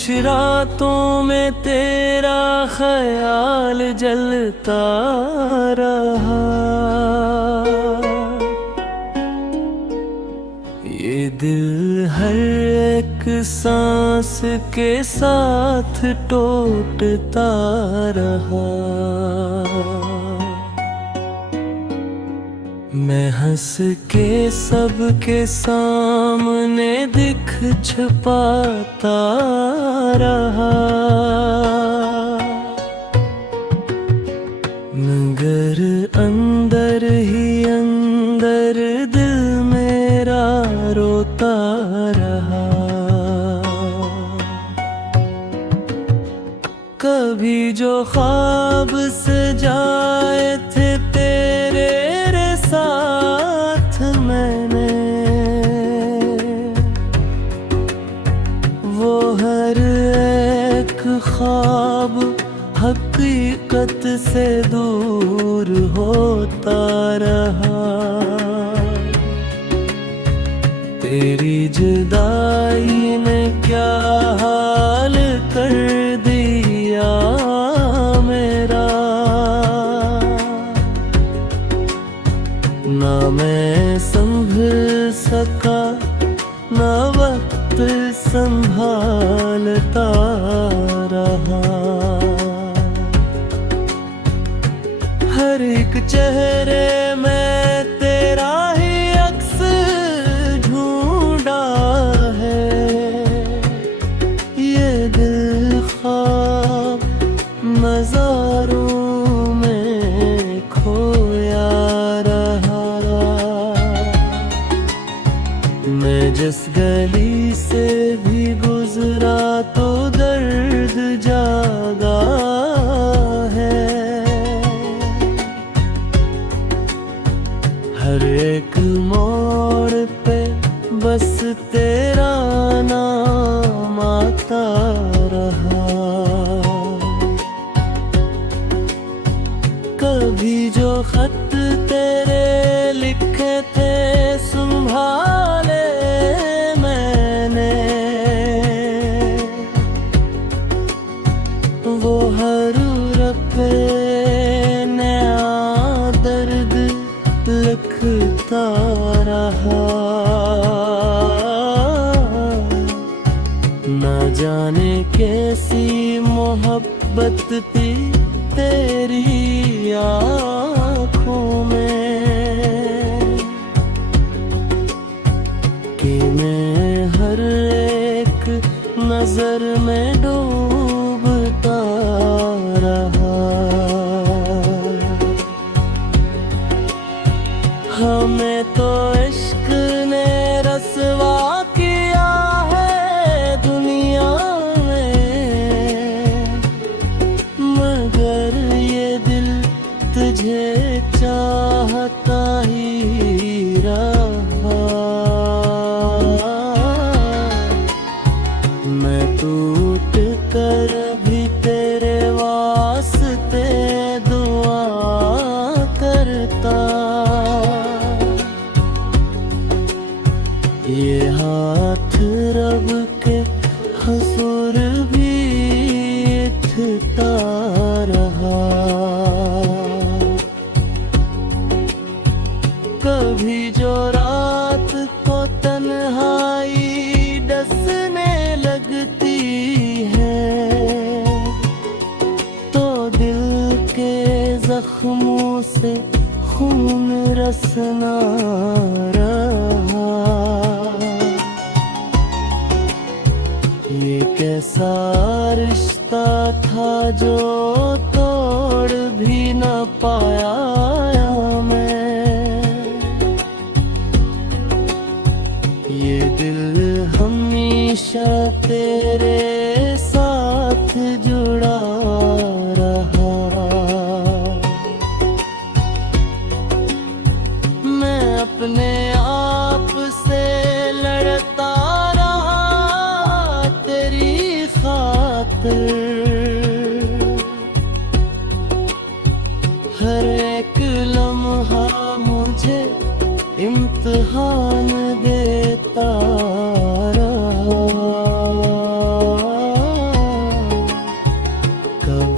कुछ रातों में तेरा ख्याल जलता रहा। ये दिल हर एक सांस के साथ टूटता रहा। मैं हंस के सबके सामने दिख छुपाता रहा, मगर अंदर ही अंदर दिल मेरा रोता रहा। कभी जो ख्वाब सजाए थे तेरे साथ मैंने, वो हर एक ख्वाब हकीकत से दूर होता रहा। तेरी जुदाई ने क्या हाल कर दिया मेरा, ना मैं संभल सका ना वक्त संभालता रहा। हर एक चेहरे में तेरा ही अक्स ढूंढा है। ये दिल ख्वाब नज़ारों में खोया रहा। मैं जिस गली से भी गुजरा तो दर्द जागा है। हर एक मोड़ पे बस तेरा नाम आता रहा। कभी जो खत तेरे लिखे थे संभाले मैंने, वो हर रफ़े नया दर्द लिखता रहा। ना जाने कैसी मोहब्बत थी तेरी आँखों में, कि मैं हर एक नजर में डूबता रहा। हमें तो इश्क ने रसवा किया है दुनिया में, मगर ये दिल तुझे चाहता ही रहा। मैं टूट कर भी तेरे वास्ते दुआ करता। ये हाथ रब के हुजूर भी इठता रहा। कभी जो रात को तन्हाई डसने लगती है, तो दिल के जख्मों से खून रसना रहा। ये कैसा रिश्ता था जो तोड़ भी न पाया मैं। ये दिल हमेशा तेरे साथ जुड़ा रहा। मैं अपने आप से लड़ता रहा तेरी खातिर। हर एक लम्हा मुझे इम्तिहान देता रहा।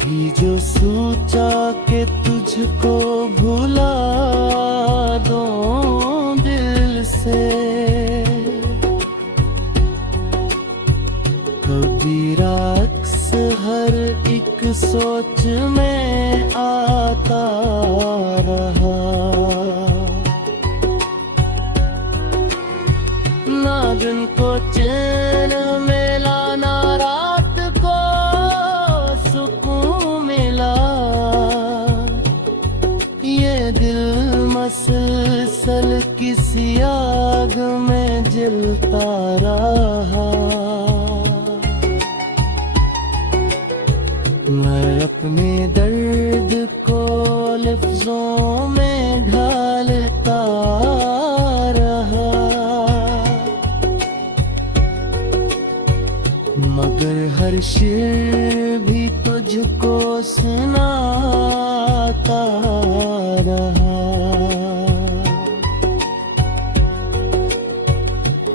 कभी जो सोचा कि तुझको भुला दूं दिल से, कभी रक्स हर एक सोच में आता रहा। ना दिन को चैन मिला, ना रात को सुकून मिला, ये दिल मसलसल किसी आग में जलता रहा। मैं अपने दर्द को लफ्जों में ढालता रहा, मगर हर शेर भी तुझको सुनाता रहा।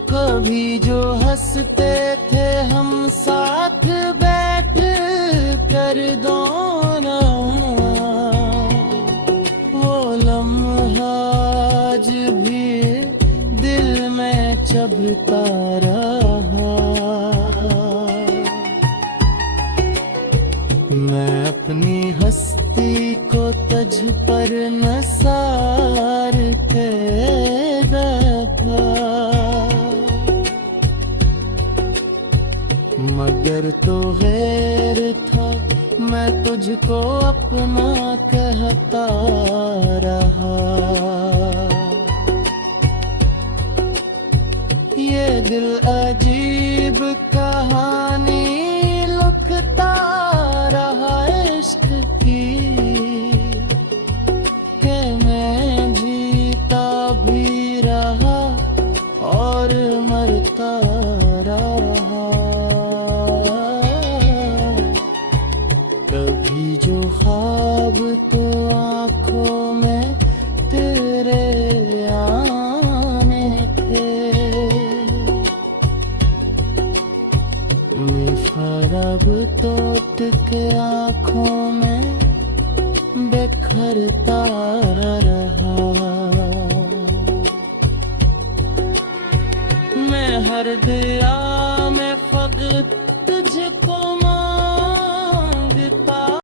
कभी जो हंसते थे हम साथ बैठ कर दोनों, वो लम्हा आज भी दिल में चुभता रहा। मैं अपनी हस्ती को तुझ पर नसार के देखा, मगर तो गैर था, मैं तुझको अपना कहता रहा। ये दिल अजीब कहानी लिखता रहा इश्क की, कि मैं जीता भी रहा और मरता रहा। कभी जो ख्वाब तो आँखों में तेरे आने थे, खराब तोत के आँखों में बिखरता रहा। मैं हर दिया